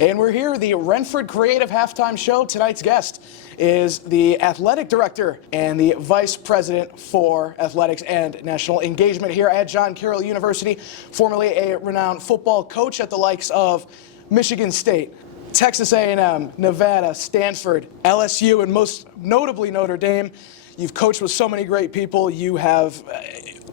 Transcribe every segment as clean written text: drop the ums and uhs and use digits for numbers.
And we're here, the Wrenford Creative Halftime Show. Tonight's guest is the athletic director and the vice president for athletics and national engagement here at Carroll University, formerly a renowned football coach at the likes of Michigan State, Texas A&M, Nevada, Stanford, LSU, and most notably Notre Dame. You've coached with so many great people. You have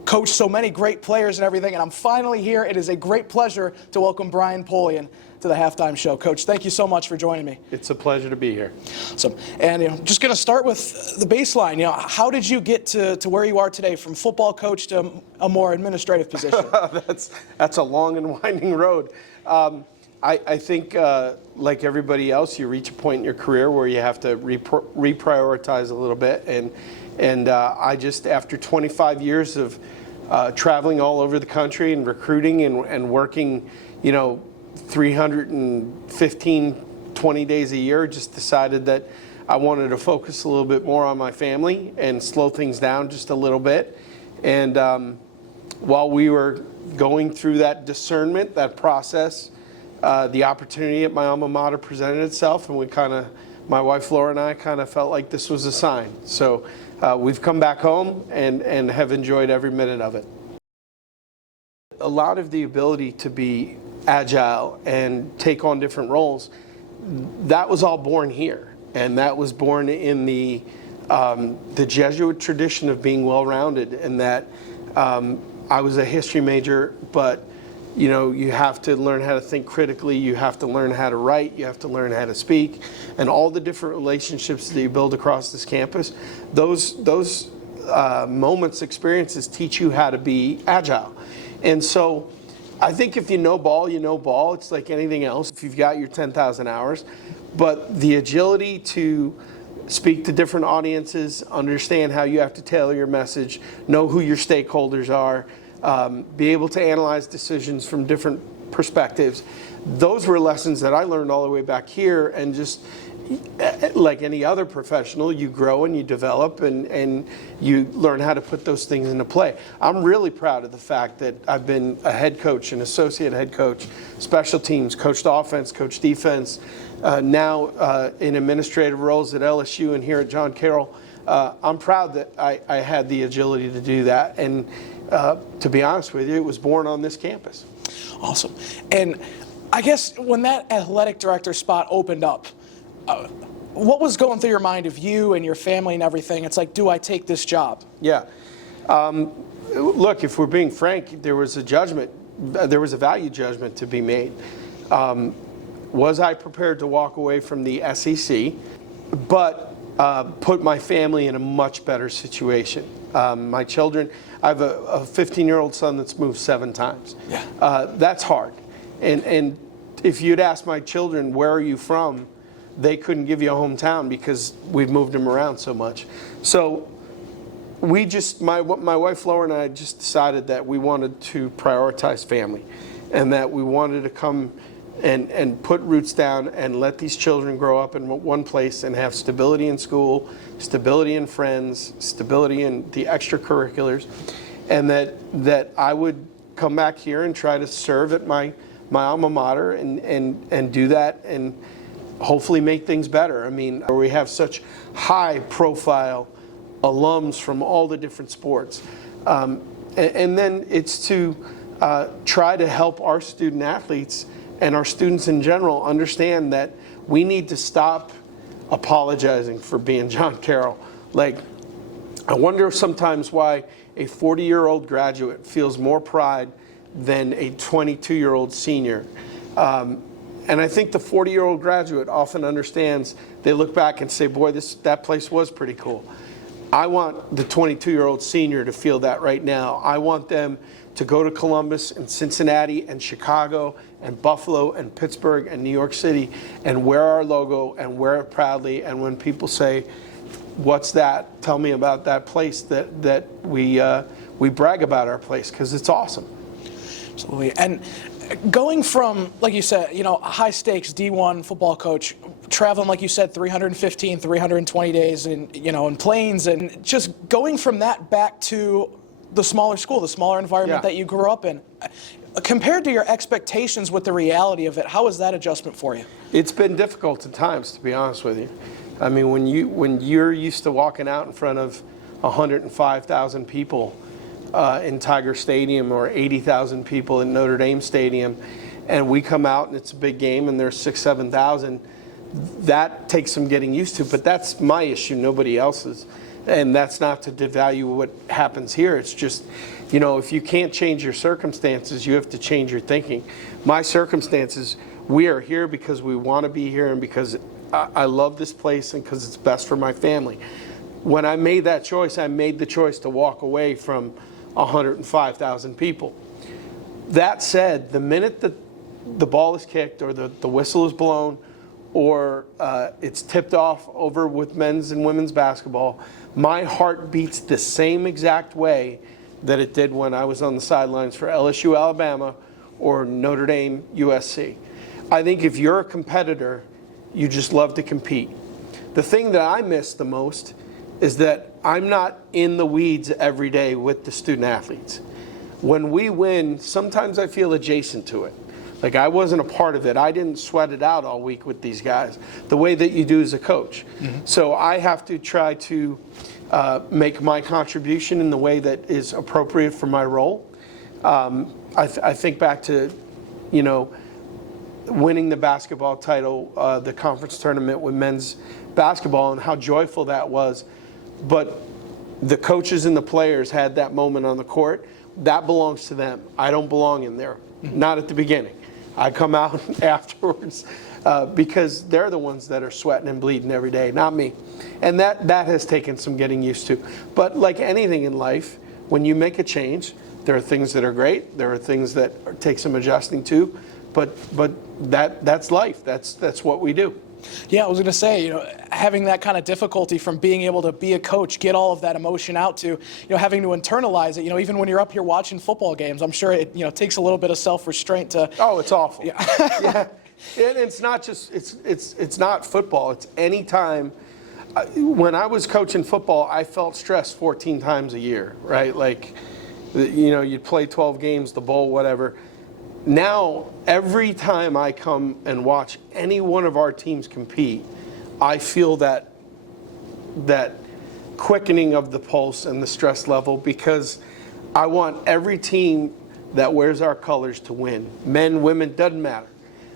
coached so many great players and everything, and I'm finally here. It is a great pleasure to welcome Brian Polian to the halftime show. Coach, thank you so much for joining me. It's a pleasure to be here. Awesome. And just going to start with the baseline. How did you get to where you are today, from football coach to a more administrative position? That's a long and winding road. I think, like everybody else, you reach a point in your career where you have to reprioritize a little bit. And I just, after 25 years of traveling all over the country and recruiting and working, 315, 20 days a year, just decided that I wanted to focus a little bit more on my family and slow things down just a little bit. And while we were going through that discernment, that process, the opportunity at my alma mater presented itself, and my wife Laura and I kind of felt like this was a sign. So we've come back home and have enjoyed every minute of it. A lot of the ability to be agile and take on different roles, that was all born here, and that was born in the Jesuit tradition of being well-rounded, and that I was a history major, but you have to learn how to think critically, you have to learn how to write, you have to learn how to speak, and all the different relationships that you build across this campus, those moments, experiences teach you how to be agile. And so I think if you know ball, you know ball. It's like anything else, if you've got your 10,000 hours. But the agility to speak to different audiences, understand how you have to tailor your message, know who your stakeholders are, be able to analyze decisions from different perspectives. Those were lessons that I learned all the way back here, and just like any other professional, you grow and you develop and you learn how to put those things into play. I'm really proud of the fact that I've been a head coach, an associate head coach, special teams, coached offense, coached defense, now in administrative roles at LSU and here at Carroll. I'm proud that I had the agility to do that, and to be honest with you, it was born on this campus. Awesome. And I guess when that athletic director spot opened up, what was going through your mind of you and your family and everything? It's like, do I take this job? Yeah. Look, if we're being frank, there was a judgment, there was a value judgment to be made. Was I prepared to walk away from the SEC, but put my family in a much better situation? My children, I have a 15-year-old son that's moved 7 times. Yeah. That's hard. And if you'd ask my children, where are you from? They couldn't give you a hometown because we've moved them around so much. So my wife Laura and I just decided that we wanted to prioritize family, and that we wanted to come and put roots down and let these children grow up in one place and have stability in school, stability in friends, stability in the extracurriculars, and that I would come back here and try to serve at my alma mater and do that and hopefully make things better. I mean, we have such high profile alums from all the different sports. And then it's to try to help our student athletes and our students in general understand that we need to stop apologizing for being Carroll. Like, I wonder sometimes why a 40-year-old graduate feels more pride than a 22-year-old senior. And I think the 40-year-old graduate often understands, they look back and say, boy, that place was pretty cool. I want the 22-year-old senior to feel that right now. I want them to go to Columbus and Cincinnati and Chicago and Buffalo and Pittsburgh and New York City and wear our logo and wear it proudly. And when people say, what's that? Tell me about that place, that we brag about our place, because it's awesome. Absolutely. And going from, like you said, high stakes D1 football coach, traveling, like you said, 315, 320 days in planes, and just going from that back to the smaller school, the smaller environment that you grew up in. Compared to your expectations with the reality of it, how was that adjustment for you? It's been difficult at times, to be honest with you. I mean, when you're used to walking out in front of 105,000 people in Tiger Stadium or 80,000 people in Notre Dame Stadium, and we come out and it's a big game and there's 6,000, 7,000, that takes some getting used to. But that's my issue, nobody else's. And that's not to devalue what happens here. It's just, you know, if you can't change your circumstances, you have to change your thinking. My circumstances, we are here because we want to be here and because I love this place and because it's best for my family. When I made that choice, I made the choice to walk away from 105,000 people. That said, the minute that the ball is kicked or the whistle is blown or it's tipped off over with men's and women's basketball, my heart beats the same exact way that it did when I was on the sidelines for LSU, Alabama, or Notre Dame, USC. I think if you're a competitor, you just love to compete. The thing that I miss the most is that I'm not in the weeds every day with the student athletes. When we win, sometimes I feel adjacent to it. Like I wasn't a part of it. I didn't sweat it out all week with these guys the way that you do as a coach. Mm-hmm. So I have to try to make my contribution in the way that is appropriate for my role. I think back to, you know, winning the basketball title, the conference tournament with men's basketball and how joyful that was. But the coaches and the players had that moment on the court. That belongs to them. I don't belong in there, not at the beginning. I come out afterwards because they're the ones that are sweating and bleeding every day, not me. And that has taken some getting used to. But like anything in life, when you make a change, there are things that are great. There are things that take some adjusting to. But that's life. That's what we do. Yeah, I was going to say, you know, having that kind of difficulty from being able to be a coach, get all of that emotion out to, you know, having to internalize it, you know, even when you're up here watching football games, I'm sure it, you know, takes a little bit of self-restraint to. Oh, it's awful. Yeah. Yeah. And it's not just, it's not football. It's any time. When I was coaching football, I felt stressed 14 times a year, right? Like, you know, you'd play 12 games, the bowl, whatever. Now, every time I come and watch any one of our teams compete, I feel that quickening of the pulse and the stress level because I want every team that wears our colors to win. Men, women, doesn't matter.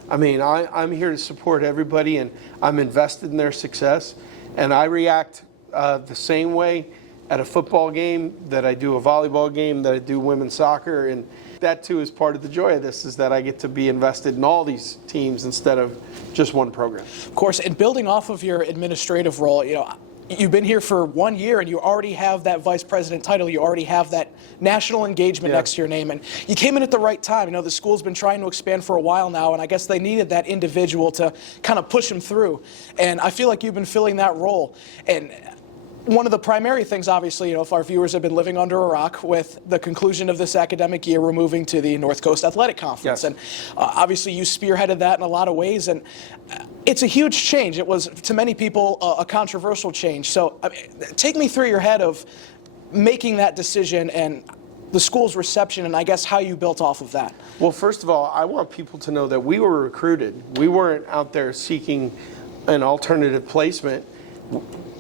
I mean, I'm here to support everybody and I'm invested in their success. And I react the same way at a football game that I do a volleyball game, that I do women's soccer. And that too is part of the joy of this, is that I get to be invested in all these teams instead of just one program. Of course, and building off of your administrative role, you know, you've been here for 1 year and you already have that vice president title. You already have that national engagement next to your name. And you came in at the right time. You know, the school's been trying to expand for a while now, and I guess they needed that individual to kind of push them through. And I feel like you've been filling that role. And one of the primary things, obviously, you know, if our viewers have been living under a rock with the conclusion of this academic year, we're moving to the North Coast Athletic Conference. Yes. And obviously you spearheaded that in a lot of ways. And it's a huge change. It was, to many people, a controversial change. So I mean, take me through your head of making that decision and the school's reception, and I guess how you built off of that. Well, first of all, I want people to know that we were recruited. We weren't out there seeking an alternative placement.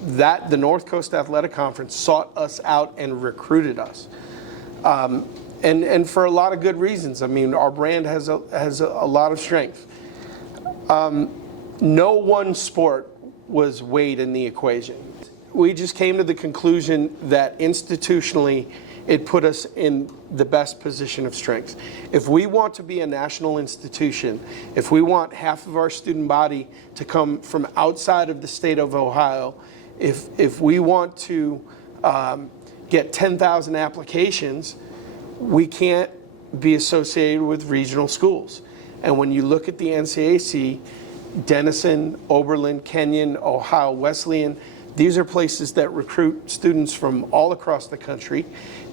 That the North Coast Athletic Conference sought us out and recruited us, and for a lot of good reasons. I mean, our brand has a lot of strength. No one sport was weighed in the equation. We just came to the conclusion that institutionally it put us in the best position of strength. If we want to be a national institution, if we want half of our student body to come from outside of the state of Ohio, if we want to get 10,000 applications, we can't be associated with regional schools. And when you look at the NCAC, Denison, Oberlin, Kenyon, Ohio Wesleyan, these are places that recruit students from all across the country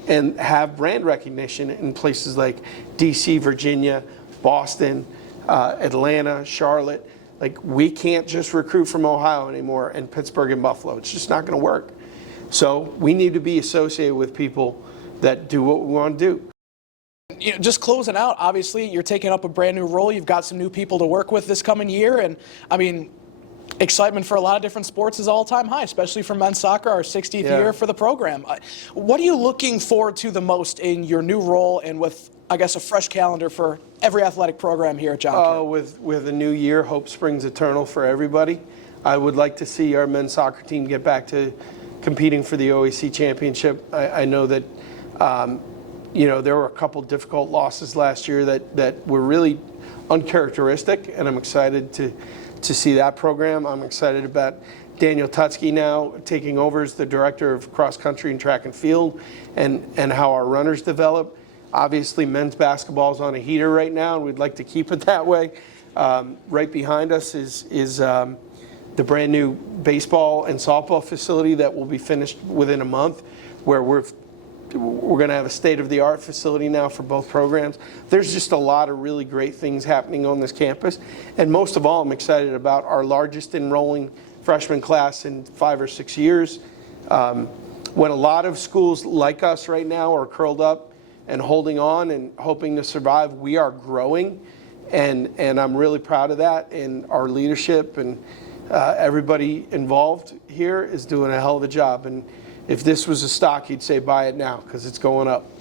and have brand recognition in places like DC, Virginia, Boston, Atlanta, Charlotte. Like, we can't just recruit from Ohio anymore and Pittsburgh and Buffalo. It's just not going to work. So we need to be associated with people that do what we want to do. just closing out, obviously, you're taking up a brand new role. You've got some new people to work with this coming year. And, I mean, excitement for a lot of different sports is all-time high, especially for men's soccer, our 60th year for the program. What are you looking forward to the most in your new role and with, I guess, a fresh calendar for every athletic program here at John Carroll? With a new year, hope springs eternal for everybody. I would like to see our men's soccer team get back to competing for the OAC championship. I know that there were a couple difficult losses last year that were really uncharacteristic, and I'm excited to see that program. I'm excited about Daniel Tutsky now taking over as the director of cross country and track and field, and how our runners develop. Obviously, men's basketball is on a heater right now, and we'd like to keep it that way. Right behind us is the brand new baseball and softball facility that will be finished within a month, where we're going to have a state-of-the-art facility now for both programs. There's just a lot of really great things happening on this campus. And most of all, I'm excited about our largest enrolling freshman class in 5 or 6 years. When a lot of schools like us right now are curled up and holding on and hoping to survive, we are growing. And I'm really proud of that. And our leadership and everybody involved here is doing a hell of a job. And if this was a stock, you'd say buy it now because it's going up.